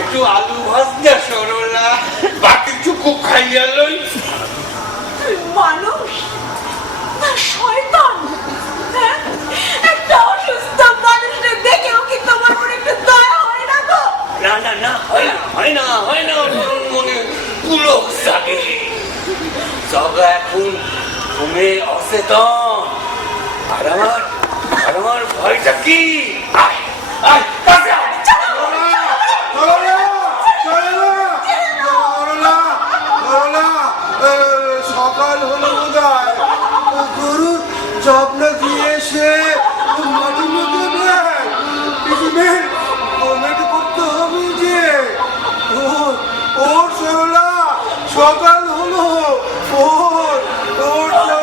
একটু আলু ভাজা সরলা বাকি চুকু খাইয়া লই। মানুষ না শয়তান? হ্যাঁ? একটা অসুস্থ মানুষের দেখেও কি তোমার মনে একটু দয়া হয় না গো? না না না, হয় না মনে পুলক জাগে। জগা এখন তুমি অচেতন। আর আমার ভয়টা কি? আয় আয় কাছে আয়। সকাল হলো বোধহয়, গরুর জবনা দিয়ে এসে মাটি মধ্যে কমেন্ট করতে হবে যে ও সরলা সকাল হলো, ওর সরলা।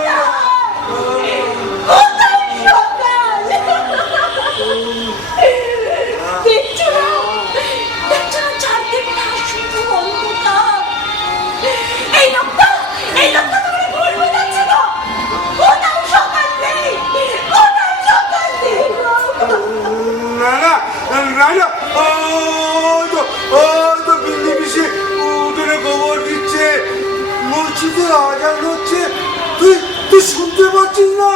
মসজিদে আজান হচ্ছে, তুই শুনতে পাচ্ছিস না?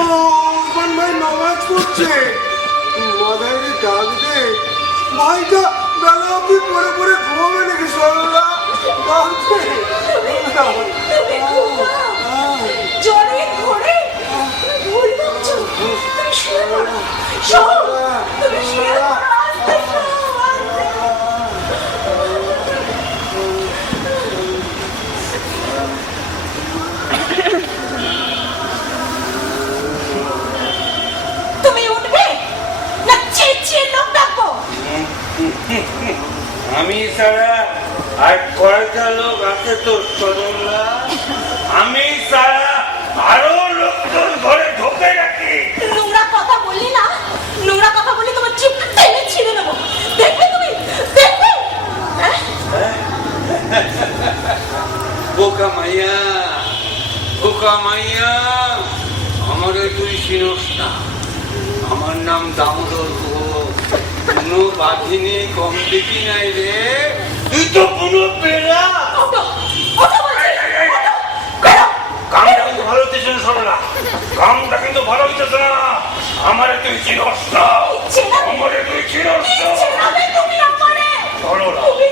ওসমান ভাই নামাজ পড়ছে, মাথায় ডাক দে। ভাইটা বেলা অব্দি পরে পরে ঘুমাবে নাকি সরলা? জলে ঘরে ভুল ভাবছো, তুমি শুয়ে পড়ো, তুমি শুয়ে পড়ো। আমি সারা আর কয়েকটা লোক আছে তোর সরলা? আমি সারা আরো লোক তোর ঘরে ঢোকে রাখি। নোংরা কথা বললি না, নোংরা কথা বললি তোমার জিভটা টেনে ছিঁড়ে নেবো, দেখবে তুমি, দেখবে। বোকা মাইয়া আমারে তুই চিনস না। আমার নাম দামোদর ঘোষ, কোনো বাঘিনী কম দেখি নাই রে। তুই তো কোনো পেরা। কামটা কিন্তু ভালো হইতেছে না সরলা, কামটা কিন্তু ভালো হইতেছে না। আমারে তুই চিনস না, আমারে তুই চিনস না। তুমি আমারে, সরলা তুমি